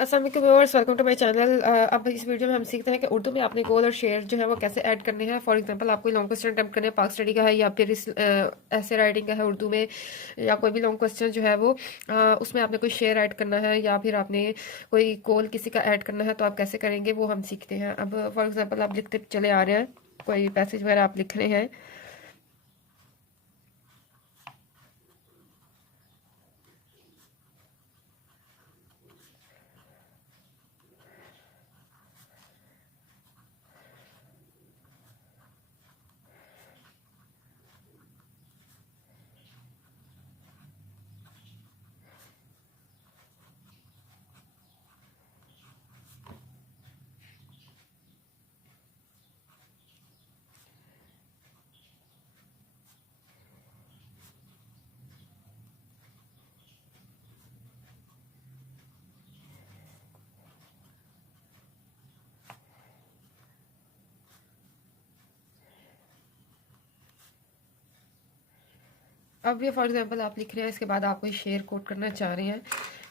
अस्सलाम वालेकुम viewers, welcome to my channel. अब इस वीडियो में हम सीखते हैं कि उर्दू में आपने गोल और शेर जो है वो कैसे ऐड करने हैं। फॉर एग्जांपल, आप कोई लॉन्ग क्वेश्चन अटेम्प्ट करने हैं, पाक स्टडी का है या फिर इस ऐसे राइटिंग का है उर्दू में, या कोई भी लॉन्ग क्वेश्चन जो है वो उसमें आपने कोई शेर ऐड करना है या फिर आपने कोई गोल किसी का ऐड करना है, तो आप कैसे करेंगे वो हम सीखते हैं। अब फॉर एग्जाम्पल आप लिखते चले आ रहे हैं, कोई पैसेज वगैरह आप लिख रहे हैं। अब ये फॉर एग्जांपल आप लिख रहे हैं, इसके बाद आप कोई शेर कोट करना चाह रहे हैं,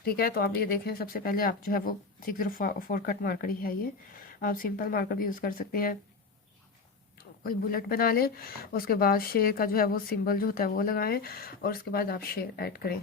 ठीक है। तो आप ये देखें, सबसे पहले आप जो है वो 604 कट मार्कर ही है ये। आप सिंपल मार्कर भी यूज़ कर सकते हैं। कोई बुलेट बना लें, उसके बाद शेर का जो है वो सिंबल जो होता है वो लगाएं, और उसके बाद आप शेर ऐड करें।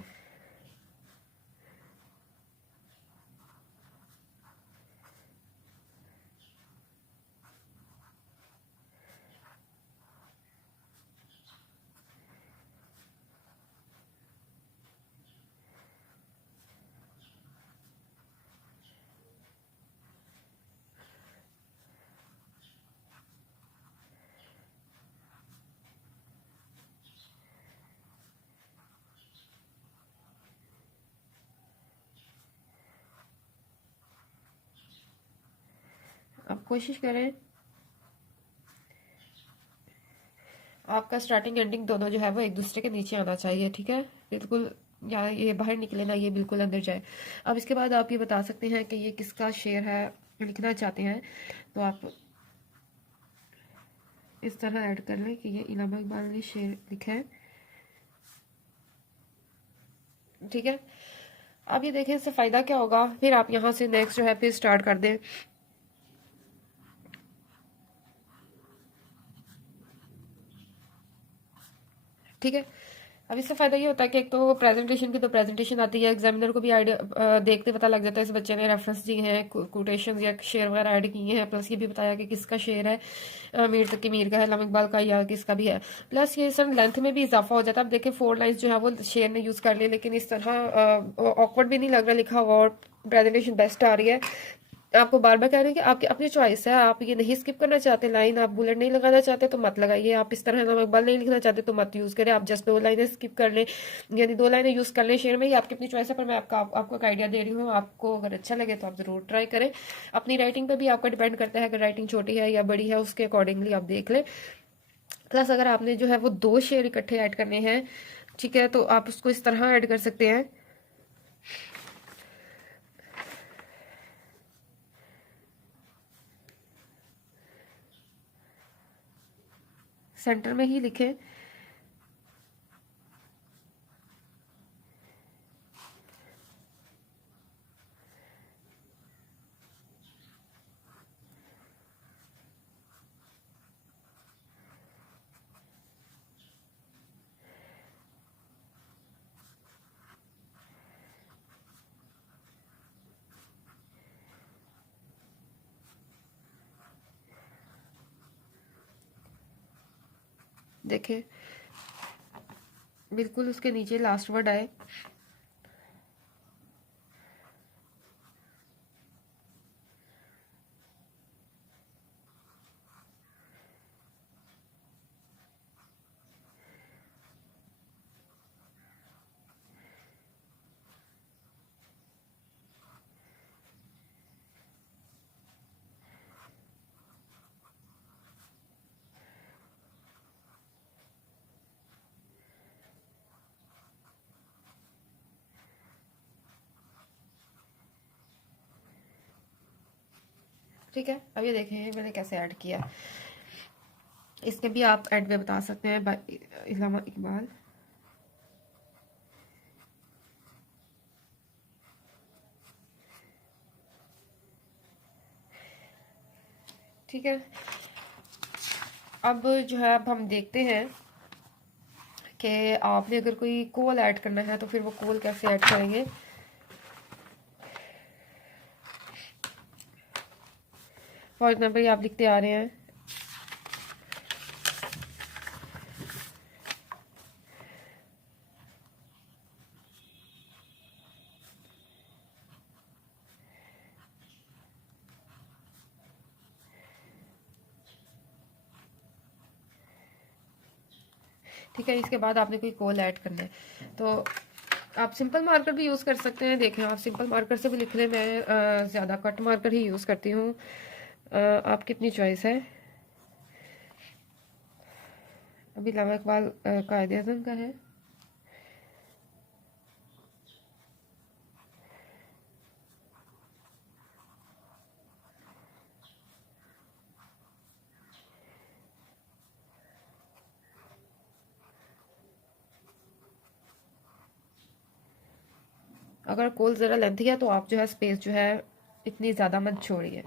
आप कोशिश करें आपका स्टार्टिंग एंडिंग दोनों जो है वो एक दूसरे के नीचे आना चाहिए, ठीक है। बिल्कुल, या ये बाहर निकले ना, ये बिल्कुल अंदर जाए। अब इसके बाद आप ये बता सकते हैं कि ये किसका शेर है, लिखना चाहते हैं तो आप इस तरह ऐड कर लें कि ये इलामा इकबाल ने शेर लिखा है, ठीक है। अब ये देखें इससे फ़ायदा क्या होगा। फिर आप यहाँ से नेक्स्ट जो है फिर स्टार्ट कर दें, ठीक है। अब इससे फ़ायदा ये होता है कि एक तो प्रेजेंटेशन की तो प्रेजेंटेशन आती है, एग्जामिनर को भी आइडिया देखते पता लग जाता है इस बच्चे ने रेफरेंस दिए हैं, कोटेशन या शेर वगैरह ऐड किए हैं, प्लस ये भी बताया कि किसका शेर है, मीर तकी मीर का है, अल्लामा इकबाल का, या किसका भी है। प्लस ये सर लेंथ में भी इजाफा हो जाता है। अब देखिए 4 लाइन्स जो है वो शेर ने यूज़ कर ली, लेकिन इस तरह ऑकवर्ड भी नहीं लग रहा लिखा हुआ, और प्रेजेंटेशन बेस्ट आ रही है। आपको बार बार कह रहे हैं कि आपकी अपनी चॉइस है, आप ये नहीं स्किप करना चाहते लाइन, आप बुलेट नहीं लगाना चाहते तो मत लगाइए, आप इस तरह नाम इकबाल नहीं लिखना चाहते तो मत यूज़ करें, आप जस्ट 2 लाइनें स्किप कर लें, यानी 2 लाइनें यूज़ कर लें शेर में, ये आपकी अपनी चॉइस है। पर मैं आपको एक आइडिया दे रही हूँ, आपको अगर अच्छा लगे तो आप ज़रूर ट्राई करें। अपनी राइटिंग पे भी आपका डिपेंड करता है, अगर राइटिंग छोटी है या बड़ी है उसके अकॉर्डिंगली आप देख लें। प्लस अगर आपने जो है वो 2 शेर इकट्ठे ऐड करने हैं, ठीक है, तो आप उसको इस तरह ऐड कर सकते हैं। सेंटर में ही लिखें, देखें बिल्कुल उसके नीचे लास्ट वर्ड आए। ठीक है, अब ये देखें मैंने कैसे ऐड किया। इसके भी आप एंड में बता सकते हैं इल्हामा इकबाल। ठीक है, अब जो है अब हम देखते हैं कि आपने अगर कोई कोल ऐड करना है तो फिर वो कोल कैसे ऐड करेंगे। फॉर एग्जाम्पल ये आप लिखते आ रहे हैं ठीक है, इसके बाद आपने कोई कोल ऐड करना है तो आप सिंपल मार्कर भी यूज़ कर सकते हैं। देखें, आप सिंपल मार्कर से भी लिख लें, मैं ज़्यादा कट मार्कर ही यूज़ करती हूँ, आपकी अपनी चॉइस है। अभी अल्लामा इकबाल कायदे आज़म का है। अगर कोल ज़रा लेंथी है तो आप जो है स्पेस जो है इतनी ज़्यादा मत छोड़िए।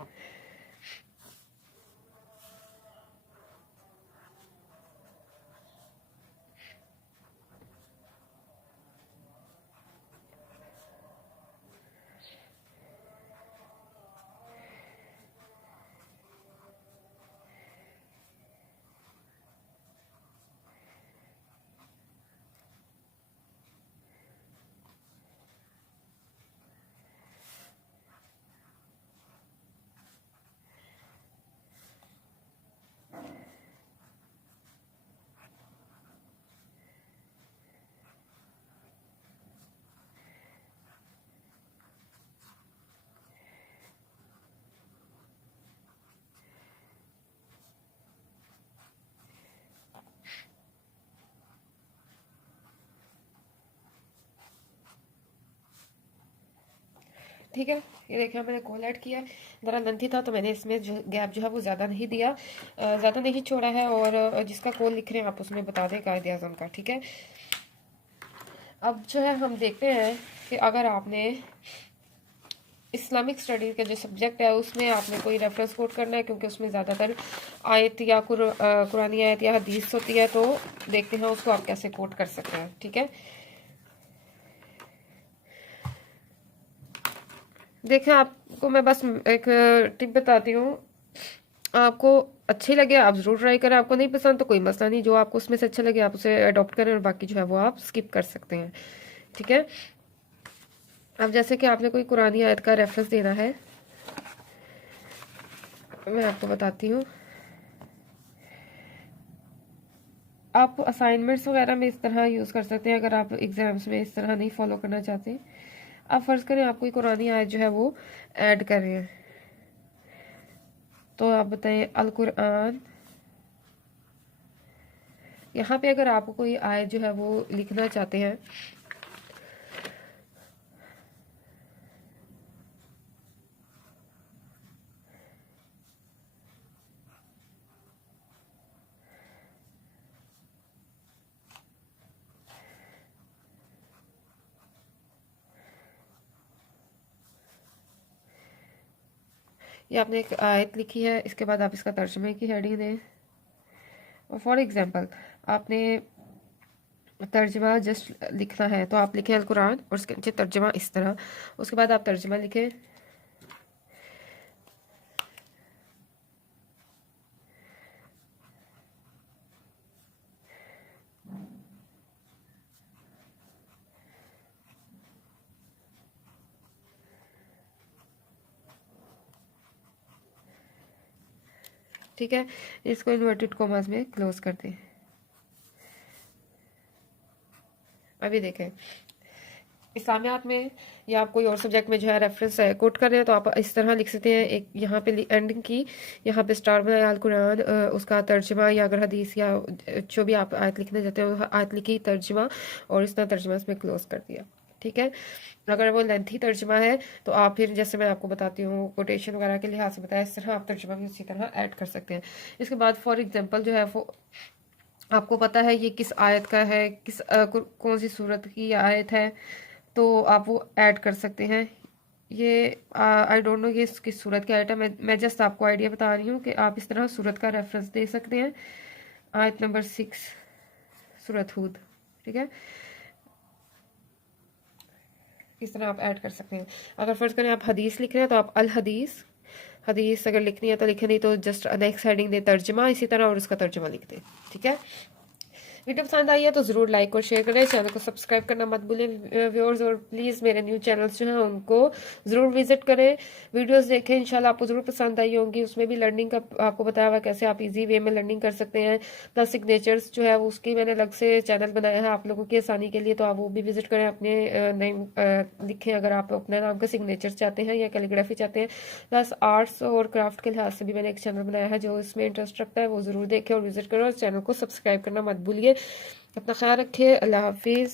ठीक है, ये देखिए मैंने कोल ऐड किया, ज़रा लेंथी था तो मैंने इसमें जो गैप जो है वो ज़्यादा नहीं दिया, ज़्यादा नहीं छोड़ा है। और जिसका कोल लिख रहे हैं आप उसमें बता दें कायदे आज़म का। ठीक है, अब जो है हम देखते हैं कि अगर आपने इस्लामिक स्टडीज़ का जो सब्जेक्ट है उसमें आपने कोई रेफरेंस कोट करना है, क्योंकि उसमें ज़्यादातर आयत या कुरानी आयत या हदीस होती है, तो देखते हैं उसको आप कैसे कोट कर सकते हैं। ठीक है, देखें आपको मैं बस एक टिप बताती हूँ, आपको अच्छी लगे आप ज़रूर ट्राई करें, आपको नहीं पसंद तो कोई मसला नहीं, जो आपको उसमें से अच्छा लगे आप उसे अडॉप्ट करें और बाकी जो है वो आप स्किप कर सकते हैं। ठीक है, अब जैसे कि आपने कोई कुरानी आयत का रेफरेंस देना है, मैं आपको बताती हूँ। आप असाइनमेंट्स वगैरह में इस तरह यूज़ कर सकते हैं, अगर आप एग्ज़ाम्स में इस तरह नहीं फॉलो करना चाहते। आप फ़र्ज़ करें आप कोई कुरानी आयत जो है वो ऐड कर रहे हैं, तो आप बताएं अल कुरान। यहाँ पे अगर आप कोई आयत जो है वो लिखना चाहते हैं, या आपने एक आयत लिखी है, इसके बाद आप इसका तर्जुमे की हेडिंग दें। और फॉर एग्जांपल आपने तर्जुमा जस्ट लिखना है तो आप लिखें अल कुरान और उसके नीचे तर्जुमा इस तरह, उसके बाद आप तर्जुमा लिखें। ठीक है, इसको इन्वर्टेड कॉमास में क्लोज कर दें। अभी देखें, इस्लामियात में या आप कोई और सब्जेक्ट में जो है रेफरेंस कोट कर रहे हैं तो आप इस तरह लिख सकते हैं, एक यहाँ पे एंडिंग की, यहाँ पे स्टार बनाया अल कुरान, उसका तर्जुमा या अगर हदीस या जो भी आप आयत लिखना चाहते हो आयत लिखी, तर्जुमा और इस तरह तर्जुमा इसमें क्लोज कर दिया। ठीक है, अगर वो लेंथी तर्जुमा है तो आप फिर जैसे मैं आपको बताती हूँ कोटेशन वगैरह के लिहाज से बताया, इस तरह आप तर्जुमा भी उसी तरह ऐड कर सकते हैं। इसके बाद फॉर एग्जांपल जो है वो आपको पता है ये किस आयत का है, किस कौन सी सूरत की आयत है, तो आप वो ऐड कर सकते हैं। ये आई डोंट नो ये इसकी सूरत क्या आइटम है, मैं जस्ट आपको आइडिया बता रही हूँ कि आप इस तरह सूरत का रेफरेंस दे सकते हैं। आयत नंबर 6 सूरत हूद, ठीक है, इस तरह आप ऐड कर सकते हैं। अगर फर्ज करें आप हदीस लिख रहे हैं तो आप अल हदीस, हदीस अगर लिखनी है तो लिखे, नहीं तो जस्ट नेक्स्ट हेडिंग दे तर्जमा इसी तरह और उसका तर्जमा लिख दे, ठीक है। वीडियो पसंद आई है तो ज़रूर लाइक और शेयर करें, चैनल को सब्सक्राइब करना मत भूलें व्यूअर्स, और प्लीज़ मेरे न्यू चैनल्स जो हैं उनको ज़रूर विजिट करें, वीडियोस देखें, इंशाल्लाह आपको ज़रूर पसंद आई होंगी। उसमें भी लर्निंग का आपको बताया हुआ कैसे आप इजी वे में लर्निंग कर सकते हैं। प्लस सिग्नेचर्स जो है वो उसकी मैंने अलग से चैनल बनाया है आप लोगों की आसानी के लिए, तो आप वो भी विजिट करें, अपने नेम लिखें अगर आप अपने नाम का सिग्नेचर चाहते हैं या कैलीग्राफी चाहते हैं। प्लस आर्ट्स और क्राफ्ट के लिहाज से भी मैंने एक चैनल बनाया है, जो इसमें इंटरेस्ट रखता है वो ज़रूर देखें और विजिट करें, और चैनल को सब्सक्राइब करना मत भूलिए। अपना ख्याल रखिए, अल्लाह हाफिज़।